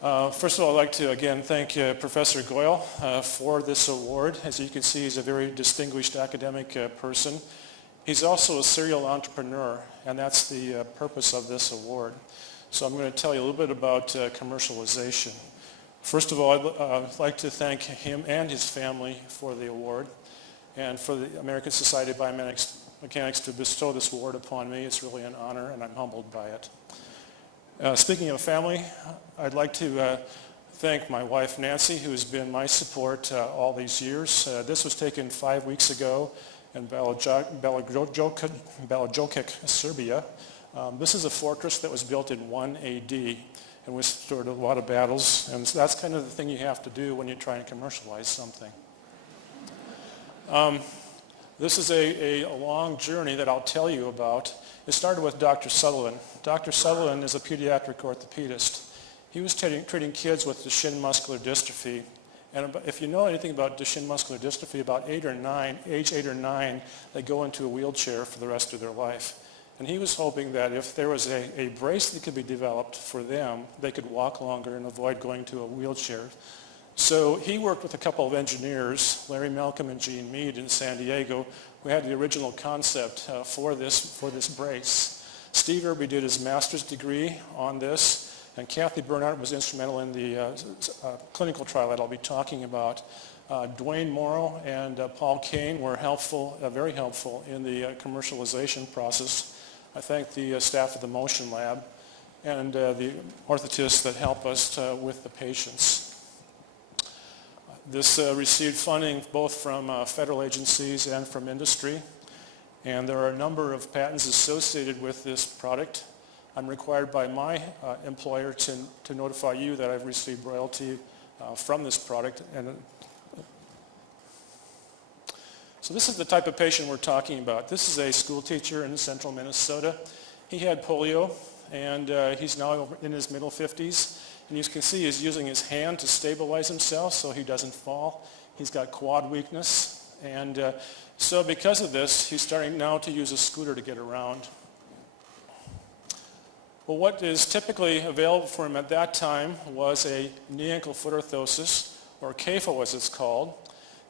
First of all, I'd like to again thank Professor Goel for this award. As you can see, he's a very distinguished academic person. He's also a serial entrepreneur, and that's the purpose of this award. So I'm going to tell you a little bit about commercialization. First of all, I'd like to thank him and his family for the award, and for the American Society of Biomechanics to bestow this award upon me. It's really an honor, and I'm humbled by it. Speaking of family, I'd like to thank my wife Nancy, who has been my support all these years. This was taken 5 weeks ago in Balajokic, Serbia. This is a fortress that was built in 1 AD and withstood a lot of battles, and that's kind of the thing you have to do when you're trying to commercialize something. This is a long journey that I'll tell you about. It started with Dr. Sutherland. Dr. Sutherland is a pediatric orthopedist. He was treating kids with Duchenne muscular dystrophy. And if you know anything about Duchenne muscular dystrophy, about age 8 or 9, they go into a wheelchair for the rest of their life. And he was hoping that if there was a brace that could be developed for them, they could walk longer and avoid going to a wheelchair. So he worked with a couple of engineers, Larry Malcolm and Gene Mead in San Diego, who had the original concept for this brace. Steve Irby did his master's degree on this, and Kathy Bernhardt was instrumental in the clinical trial that I'll be talking about. Dwayne Morrow and Paul Kane were helpful, very helpful in the commercialization process. I thank the staff of the Motion Lab and the orthotists that help us with the patients. This received funding both from federal agencies and from industry, and there are a number of patents associated with this product. I'm required by my employer to notify you that I've received royalty from this product. So this is the type of patient we're talking about. This is a school teacher in central Minnesota. He had polio, and he's now in his middle 50s. And you can see he's using his hand to stabilize himself so he doesn't fall. He's got quad weakness. And so because of this, he's starting now to use a scooter to get around. Well, what is typically available for him at that time was a knee ankle foot orthosis, or KAFO as it's called.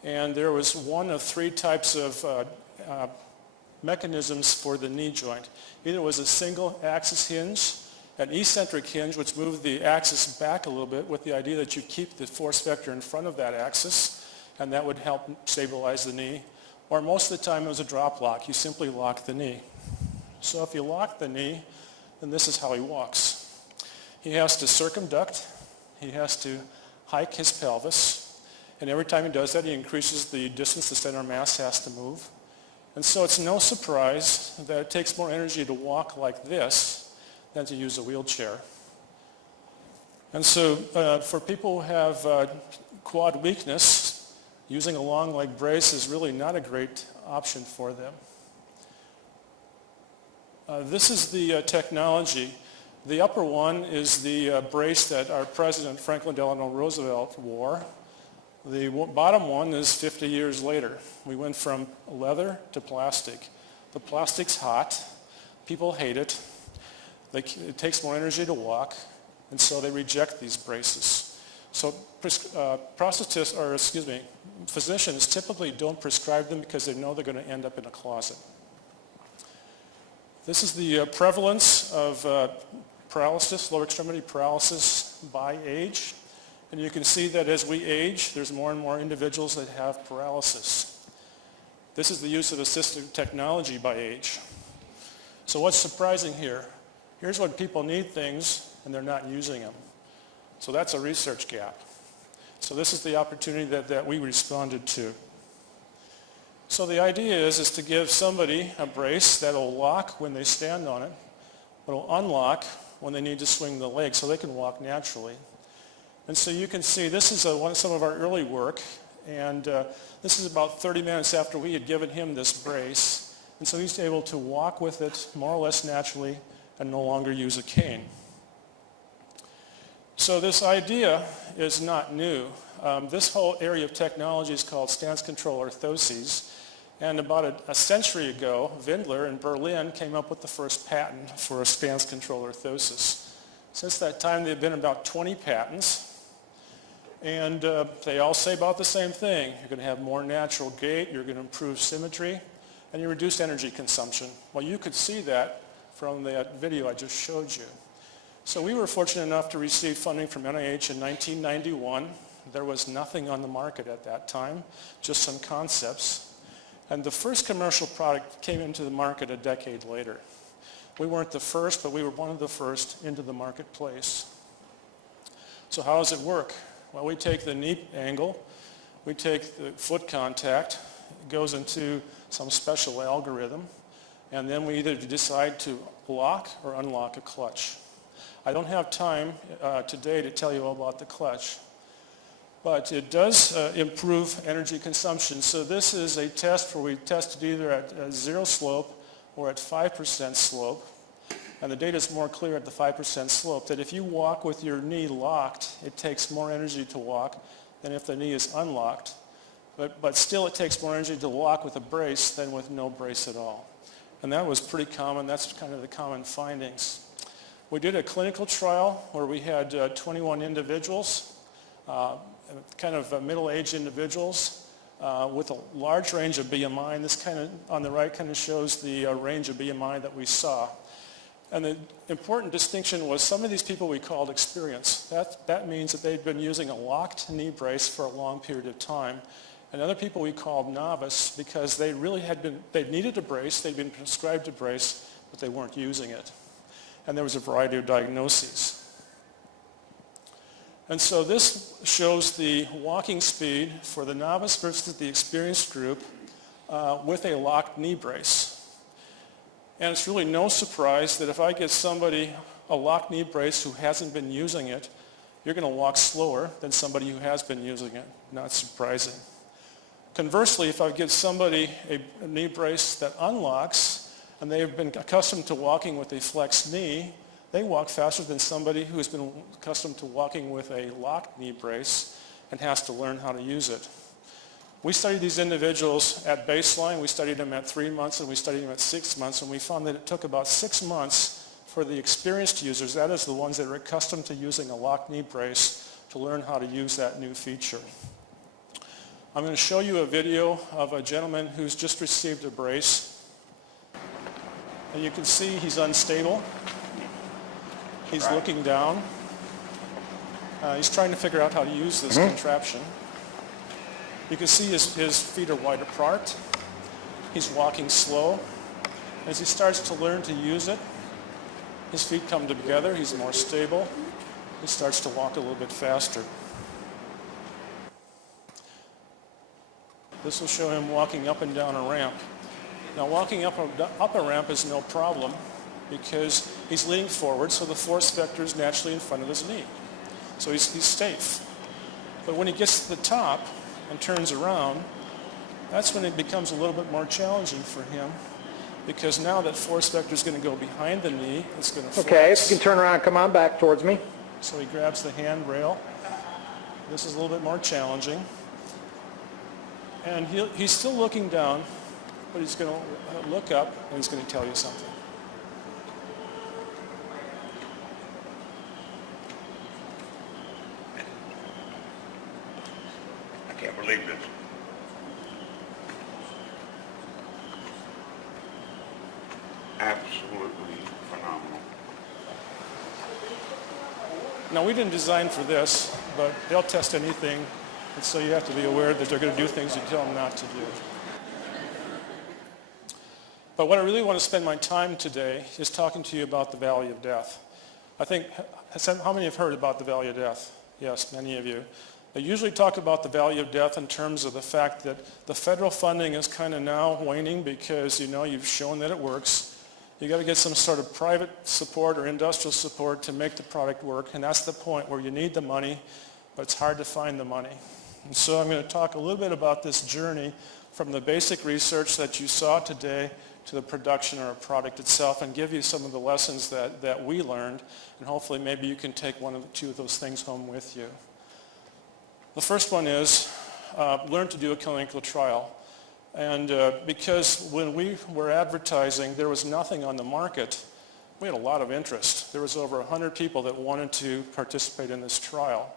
And there was one of 3 types of mechanisms for the knee joint. Either it was a single axis hinge, an eccentric hinge which moved the axis back a little bit with the idea that you keep the force vector in front of that axis, and that would help stabilize the knee. Or most of the time it was a drop lock. You simply lock the knee. So if you lock the knee, then this is how he walks. He has to circumduct. He has to hike his pelvis. And every time he does that, he increases the distance the center of mass has to move. And so it's no surprise that it takes more energy to walk like this than to use a wheelchair. And so for people who have quad weakness, using a long leg brace is really not a great option for them. This is the technology. The upper one is the brace that our President Franklin Delano Roosevelt wore. The bottom one is 50 years later. We went from leather to plastic. The plastic's hot. People hate it. It takes more energy to walk, and so they reject these braces. So physicians typically don't prescribe them because they know they're going to end up in a closet. This is the prevalence of paralysis, lower extremity paralysis by age. And you can see that as we age, there's more and more individuals that have paralysis. This is the use of assistive technology by age. So what's surprising here? Here's when people need things and they're not using them. So that's a research gap. So this is the opportunity that we responded to. So the idea is to give somebody a brace that will lock when they stand on it, but will unlock when they need to swing the leg so they can walk naturally. And so you can see this is some of our early work, and this is about 30 minutes after we had given him this brace. And so he's able to walk with it more or less naturally and no longer use a cane. So this idea is not new. This whole area of technology is called stance control orthoses. And about a century ago, Windler in Berlin came up with the first patent for a stance control orthosis. Since that time, there have been about 20 patents, and they all say about the same thing. You're going to have more natural gait, you're going to improve symmetry, and you reduce energy consumption. Well, you could see that from that video I just showed you. So we were fortunate enough to receive funding from NIH in 1991. There was nothing on the market at that time, just some concepts. And the first commercial product came into the market a decade later. We weren't the first, but we were one of the first into the marketplace. So how does it work? Well, we take the knee angle, we take the foot contact, it goes into some special algorithm, and then we either decide to lock or unlock a clutch. I don't have time today to tell you all about the clutch, but it does improve energy consumption. So this is a test where we tested either at 0 slope or at 5% slope. And the data is more clear at the 5% slope, that if you walk with your knee locked, it takes more energy to walk than if the knee is unlocked. But still it takes more energy to walk with a brace than with no brace at all. And that was pretty common. That's kind of the common findings. We did a clinical trial where we had 21 individuals, kind of middle-aged individuals with a large range of BMI. And this kind of, on the right, kind of shows the range of BMI that we saw. And the important distinction was some of these people we called experienced. That means that they'd been using a locked knee brace for a long period of time. And other people we called novice because they really they needed a brace, they'd been prescribed a brace, but they weren't using it. And there was a variety of diagnoses. And so this shows the walking speed for the novice versus the experienced group with a locked knee brace. And it's really no surprise that if I get somebody a locked knee brace who hasn't been using it, you're going to walk slower than somebody who has been using it. Not surprising. Conversely, if I give somebody a knee brace that unlocks and they've been accustomed to walking with a flexed knee, they walk faster than somebody who has been accustomed to walking with a locked knee brace and has to learn how to use it. We studied these individuals at baseline. We studied them at 3 months and we studied them at 6 months, and we found that it took about 6 months for the experienced users, that is the ones that are accustomed to using a locked knee brace, to learn how to use that new feature. I'm going to show you a video of a gentleman who's just received a brace. And you can see he's unstable. He's looking down. He's trying to figure out how to use this contraption. You can see his feet are wide apart. He's walking slow. As he starts to learn to use it, his feet come together. He's more stable. He starts to walk a little bit faster. This will show him walking up and down a ramp. Now walking up a ramp is no problem because he's leaning forward, so the force vector is naturally in front of his knee. So he's safe. But when he gets to the top and turns around, that's when it becomes a little bit more challenging for him, because now that force vector is going to go behind the knee. It's going to flex. Okay, if you can turn around and come on back towards me. So he grabs the handrail. This is a little bit more challenging. And he's still looking down, but he's going to look up and he's going to tell you something. I can't believe this. Absolutely phenomenal. Now, we didn't design for this, but they'll test anything, and so you have to be aware that they're going to do things you tell them not to do. But what I really want to spend my time today is talking to you about the valley of death. I think, how many have heard about the valley of death? Yes, many of you. They usually talk about the valley of death in terms of the fact that the federal funding is kind of now waning because, you've shown that it works. You got to get some sort of private support or industrial support to make the product work, and that's the point where you need the money, but it's hard to find the money. And so I'm going to talk a little bit about this journey from the basic research that you saw today to the production or a product itself, and give you some of the lessons that we learned, and hopefully maybe you can take one or two of those things home with you. The first one is learn to do a clinical trial. And because when we were advertising, there was nothing on the market we had a lot of interest. There was over 100 people that wanted to participate in this trial.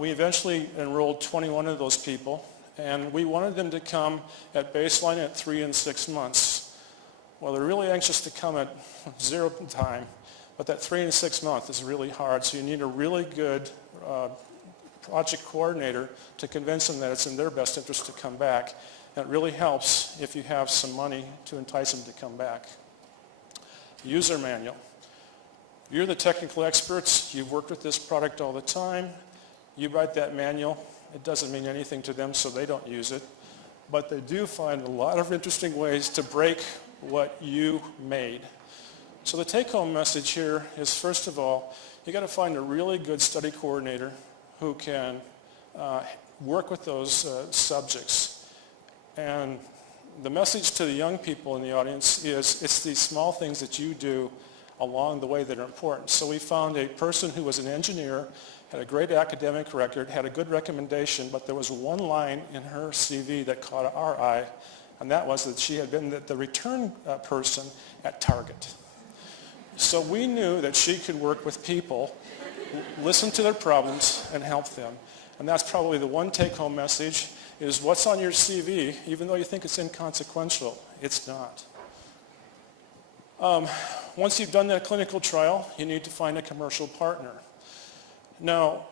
We eventually enrolled 21 of those people, and we wanted them to come at baseline at 3 and 6 months. Well, they're really anxious to come at 0 time, but that 3 and 6 month is really hard, so you need a really good project coordinator to convince them that it's in their best interest to come back. And it really helps if you have some money to entice them to come back. User manual. You're the technical experts. You've worked with this product all the time. You write that manual. It doesn't mean anything to them, so they don't use it. But they do find a lot of interesting ways to break what you made. So the take-home message here is, first of all, you got to find a really good study coordinator who can work with those subjects. And the message to the young people in the audience is it's these small things that you do along the way that are important. So we found a person who was an engineer, had a great academic record, had a good recommendation, but there was one line in her CV that caught our eye, and that was that she had been the return person at Target. So we knew that she could work with people, listen to their problems, and help them. And that's probably the one take-home message, is what's on your CV, even though you think it's inconsequential, it's not. Once you've done that clinical trial, you need to find a commercial partner. Now,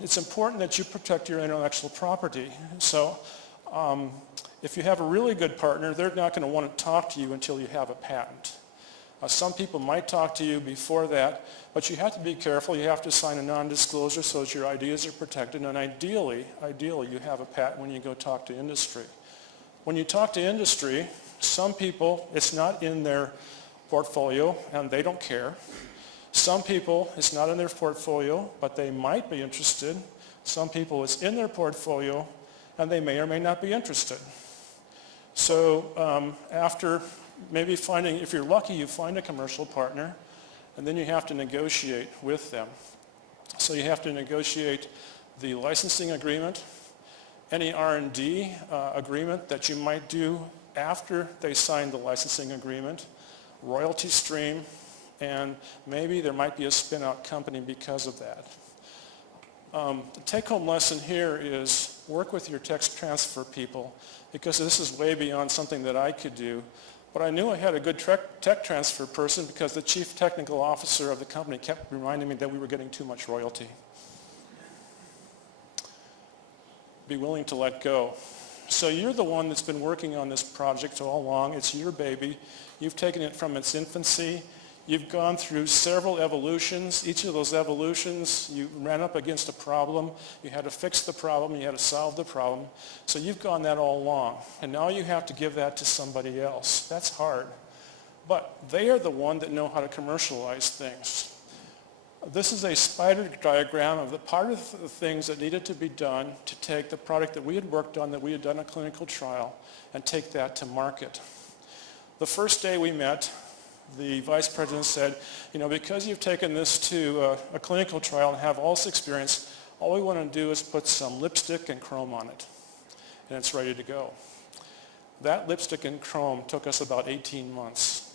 it's important that you protect your intellectual property. So if you have a really good partner, they're not going to want to talk to you until you have a patent. Some people might talk to you before that, but you have to be careful. You have to sign a non-disclosure so that your ideas are protected, and ideally, you have a patent when you go talk to industry. When you talk to industry, some people, it's not in their portfolio, and they don't care. Some people, it's not in their portfolio, but they might be interested. Some people, it's in their portfolio, and they may or may not be interested. So after maybe finding, if you're lucky, you find a commercial partner, and then you have to negotiate with them. So you have to negotiate the licensing agreement, any R&D agreement that you might do after they sign the licensing agreement, royalty stream, and maybe there might be a spin-out company because of that. The take-home lesson here is work with your tech transfer people, because this is way beyond something that I could do. But I knew I had a good tech transfer person because the chief technical officer of the company kept reminding me that we were getting too much royalty. Be willing to let go. So you're the one that's been working on this project all along. It's your baby. You've taken it from its infancy. You've gone through several evolutions. Each of those evolutions, you ran up against a problem. You had to fix the problem. You had to solve the problem. So you've gone that all along. And now you have to give that to somebody else. That's hard. But they are the one that know how to commercialize things. This is a spider diagram of the part of the things that needed to be done to take the product that we had worked on, that we had done a clinical trial, and take that to market. The first day we met, the vice president said, because you've taken this to a clinical trial and have all this experience, all we want to do is put some lipstick and chrome on it, and it's ready to go. That lipstick and chrome took us about 18 months.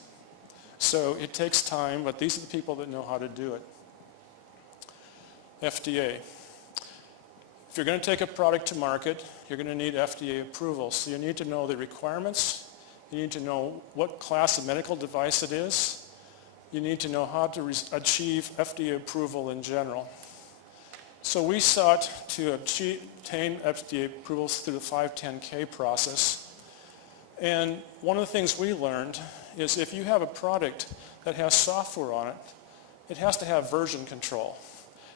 So it takes time, but these are the people that know how to do it. FDA. If you're going to take a product to market, you're going to need FDA approval. So you need to know the requirements. You need to know what class of medical device it is. You need to know how to achieve FDA approval in general. So we sought to obtain FDA approvals through the 510K process. And one of the things we learned is if you have a product that has software on it, it has to have version control.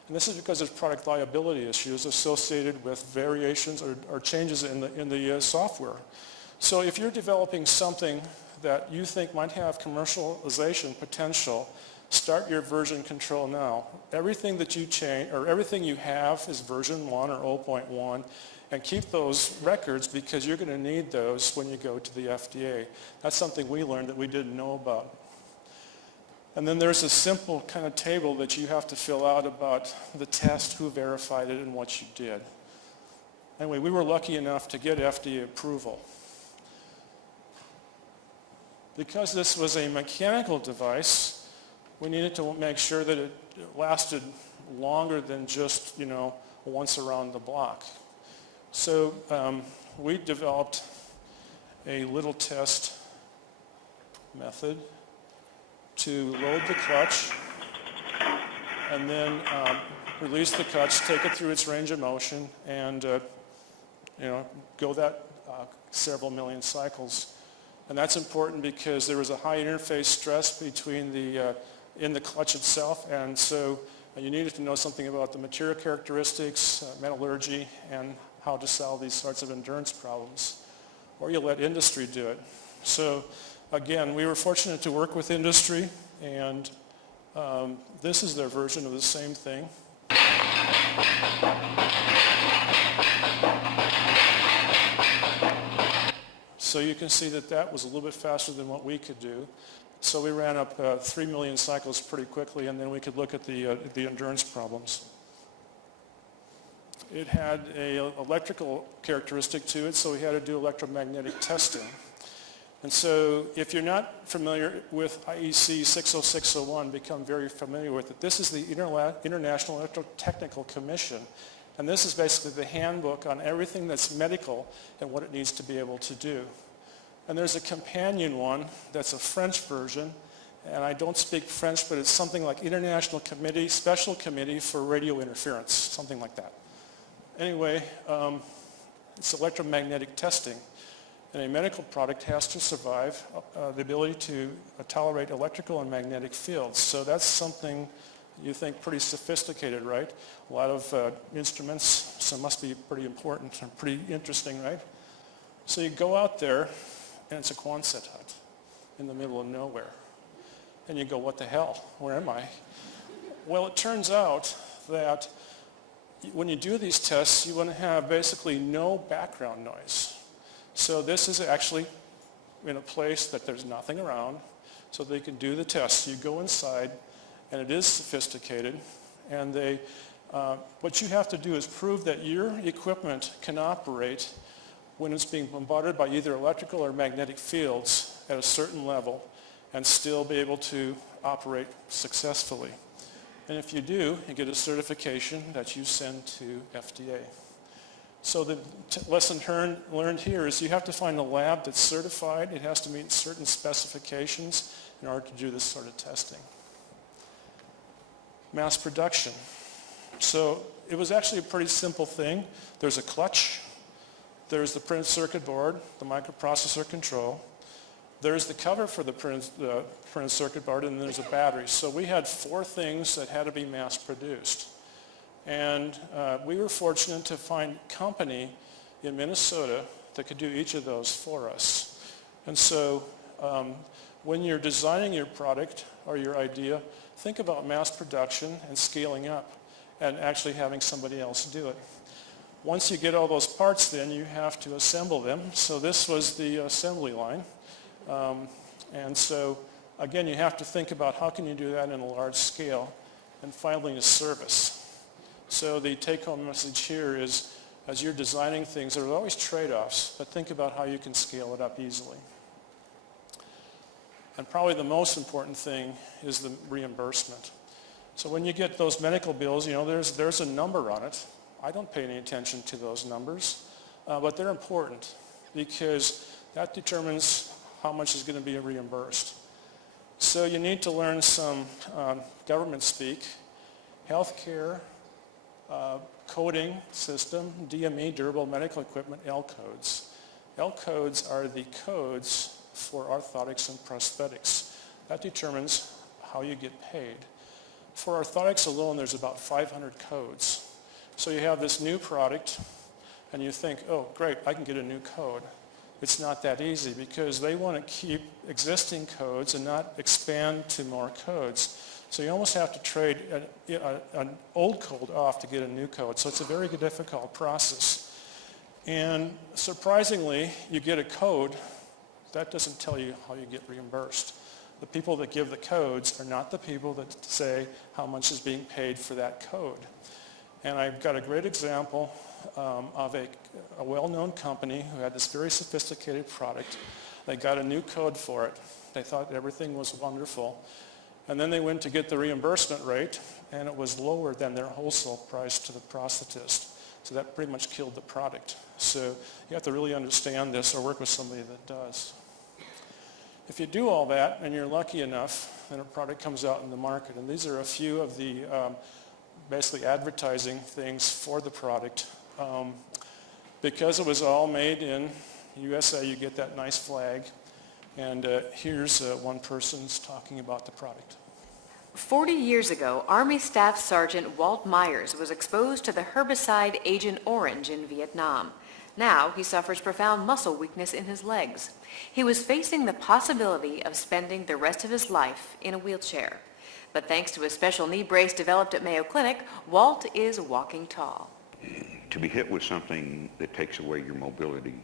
And this is because there's product liability issues associated with variations or changes in the software. So if you're developing something that you think might have commercialization potential, start your version control now. Everything that you change, or everything you have is version 1 or 0.1, and keep those records because you're going to need those when you go to the FDA. That's something we learned that we didn't know about. And then there's a simple kind of table that you have to fill out about the test, who verified it, and what you did. Anyway, we were lucky enough to get FDA approval. Because this was a mechanical device, we needed to make sure that it lasted longer than just, once around the block. So we developed a little test method to load the clutch and then release the clutch, take it through its range of motion, and go that several million cycles. And that's important because there was a high interface stress between in the clutch itself, and so you needed to know something about the material characteristics, metallurgy, and how to solve these sorts of endurance problems. Or you let industry do it. So again, we were fortunate to work with industry, and this is their version of the same thing. So you can see that was a little bit faster than what we could do. So we ran up 3 million cycles pretty quickly, and then we could look at the endurance problems. It had an electrical characteristic to it, so we had to do electromagnetic testing. And so if you're not familiar with IEC 60601, become very familiar with it. This is the International Electrotechnical Commission, and this is basically the handbook on everything that's medical and what it needs to be able to do. And there's a companion one that's a French version, and I don't speak French, but it's something like International Committee, Special Committee for Radio Interference, something like that. Anyway, it's electromagnetic testing, and a medical product has to survive the ability to tolerate electrical and magnetic fields. So that's something you think pretty sophisticated, right? A lot of instruments, so it must be pretty important and pretty interesting, right? So you go out there, and it's a Quonset hut in the middle of nowhere. And you go, what the hell? Where am I? Well, it turns out that when you do these tests, you want to have basically no background noise. So this is actually in a place that there's nothing around, so they can do the tests. You go inside, and it is sophisticated, and what you have to do is prove that your equipment can operate when it's being bombarded by either electrical or magnetic fields at a certain level and still be able to operate successfully. And if you do, you get a certification that you send to FDA. So the lesson learned here is you have to find a lab that's certified. It has to meet certain specifications in order to do this sort of testing. Mass production. So it was actually a pretty simple thing. There's a clutch. There's the printed circuit board, the microprocessor control. There's the cover for the printed circuit board, and there's a battery. So we had 4 things that had to be mass produced. And we were fortunate to find a company in Minnesota that could do each of those for us. And so when you're designing your product or your idea, think about mass production and scaling up and actually having somebody else do it. Once you get all those parts, then you have to assemble them. So this was the assembly line. And so, again, you have to think about how can you do that in a large scale. And finally, is service. So the take-home message here is, as you're designing things, there are always trade-offs, but think about how you can scale it up easily. And probably the most important thing is the reimbursement. So when you get those medical bills, there's a number on it. I don't pay any attention to those numbers, but they're important because that determines how much is going to be reimbursed. So you need to learn some government speak, healthcare, coding system, DME, durable medical equipment, L codes. L codes are the codes for orthotics and prosthetics. That determines how you get paid. For orthotics alone, there's about 500 codes. So you have this new product, and you think, oh, great, I can get a new code. It's not that easy because they want to keep existing codes and not expand to more codes. So you almost have to trade an old code off to get a new code. So it's a very difficult process. And surprisingly, you get a code. That doesn't tell you how you get reimbursed. The people that give the codes are not the people that say how much is being paid for that code. And I've got a great example of a well-known company who had this very sophisticated product. They got a new code for it. They thought everything was wonderful. And then they went to get the reimbursement rate, and it was lower than their wholesale price to the prosthetist. So that pretty much killed the product. So you have to really understand this or work with somebody that does. If you do all that and you're lucky enough, then a product comes out in the market. And these are a few of the basically advertising things for the product. Because it was all made in USA, you get that nice flag. And here's one person's talking about the product. 40 years ago, Army Staff Sergeant Walt Myers was exposed to the herbicide Agent Orange in Vietnam. Now he suffers profound muscle weakness in his legs. He was facing the possibility of spending the rest of his life in a wheelchair. But thanks to a special knee brace developed at Mayo Clinic, Walt is walking tall. To be hit with something that takes away your mobility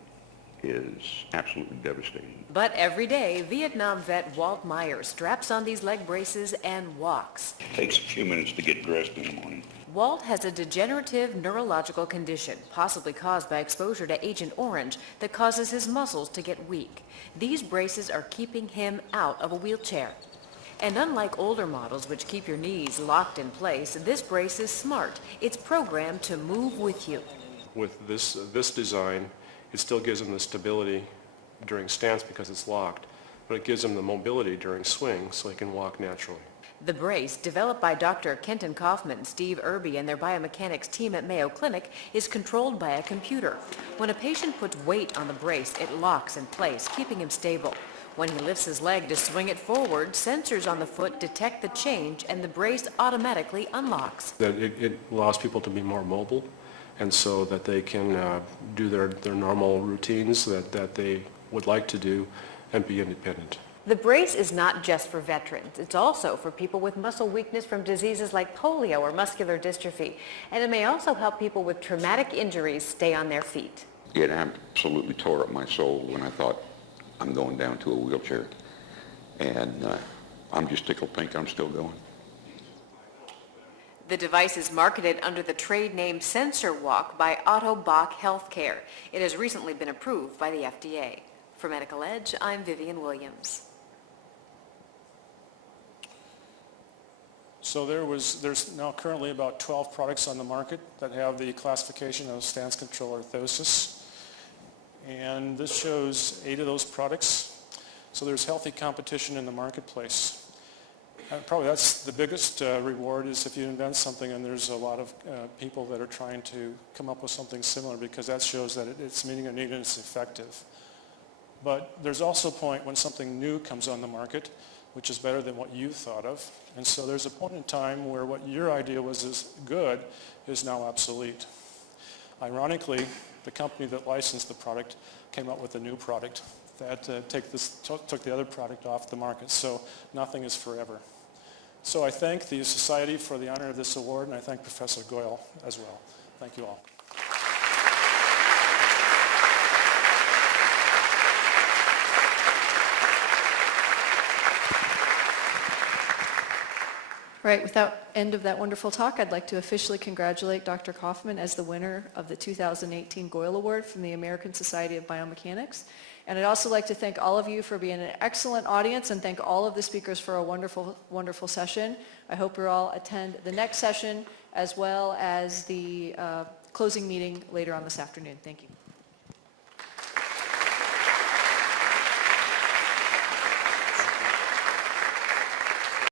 is absolutely devastating. But every day, Vietnam vet Walt Myers straps on these leg braces and walks. It takes a few minutes to get dressed in the morning. Walt has a degenerative neurological condition, possibly caused by exposure to Agent Orange, that causes his muscles to get weak. These braces are keeping him out of a wheelchair. And unlike older models which keep your knees locked in place, this brace is smart. It's programmed to move with you. With this design, it still gives him the stability during stance because it's locked, but it gives him the mobility during swing so he can walk naturally. The brace, developed by Dr. Kenton Kaufman, Steve Irby, and their biomechanics team at Mayo Clinic, is controlled by a computer. When a patient puts weight on the brace, it locks in place, keeping him stable. When he lifts his leg to swing it forward, sensors on the foot detect the change and the brace automatically unlocks. That it allows people to be more mobile, and so that they can do their normal routines that they would like to do and be independent. The brace is not just for veterans. It's also for people with muscle weakness from diseases like polio or muscular dystrophy. And it may also help people with traumatic injuries stay on their feet. It absolutely tore up my soul when I thought, I'm going down to a wheelchair. And I'm just tickled pink I'm still going. The device is marketed under the trade name Sensor Walk by Otto Bach Healthcare. It has recently been approved by the FDA. For Medical Edge, I'm Vivian Williams. So there's now currently about 12 products on the market that have the classification of stance control orthosis. And this shows 8 of those products. So there's healthy competition in the marketplace. Probably that's the biggest reward is if you invent something and there's a lot of people that are trying to come up with something similar, because that shows that it's meeting a need and it's effective. But there's also a point when something new comes on the market, which is better than what you thought of. And so there's a point in time where what your idea was as good is now obsolete. Ironically, the company that licensed the product came up with a new product that took the other product off the market. So nothing is forever. So I thank the Society for the honor of this award, and I thank Professor Goel as well. Thank you all. All right, with that end of that wonderful talk, I'd like to officially congratulate Dr. Kaufman as the winner of the 2018 Goel Award from the American Society of Biomechanics. And I'd also like to thank all of you for being an excellent audience and thank all of the speakers for a wonderful, wonderful session. I hope you all attend the next session as well as the closing meeting later on this afternoon. Thank you.